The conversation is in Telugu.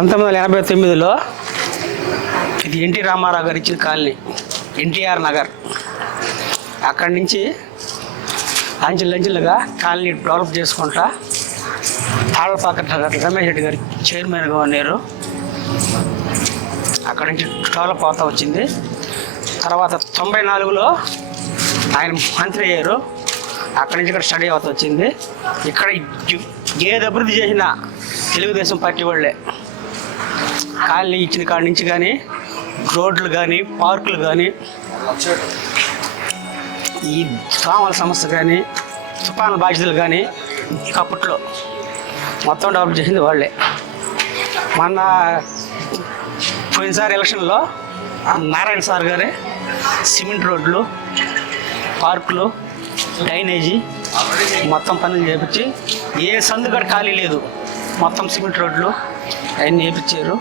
పంతొమ్మిది వందల ఎనభై తొమ్మిదిలో ఇది ఎన్టీ రామారావు గారు ఇచ్చిన కాలనీ ఎన్టీఆర్ నగర్. అక్కడి నుంచి అంచెలంచెలుగా కాలనీ డెవలప్ చేసుకుంటా తాళ్ళపాక రమేష్ రెడ్డి గారు చైర్మన్గా ఉన్నారు. అక్కడి నుంచి డెవలప్ అవుతా వచ్చింది. తర్వాత తొంభై నాలుగులో ఆయన మంత్రి అయ్యారు. అక్కడి నుంచి ఇక్కడ స్టడీ అవుతూ వచ్చింది. ఇక్కడ ఈ- ఏది అభివృద్ధి చేసినా తెలుగుదేశం పార్టీ వాళ్ళే. కాలనీ ఇచ్చిన కాడి నుంచి కానీ రోడ్లు కానీ పార్కులు కానీ ఈ దోమల సమస్య కానీ తుఫాను బాధ్యతలు కానీ అప్పట్లో మొత్తం డెవలప్ చేసింది వాళ్ళే. మొన్న పోయినసారి ఎలక్షన్లో నారాయణ సార్ గారే సిమెంట్ రోడ్లు పార్కులు డ్రైనేజీ మొత్తం పనులు చేపించి ఏ సందు కూడా ఖాళీ లేదు. మొత్తం సిమెంట్ రోడ్లు అవన్నీ చేపించారు.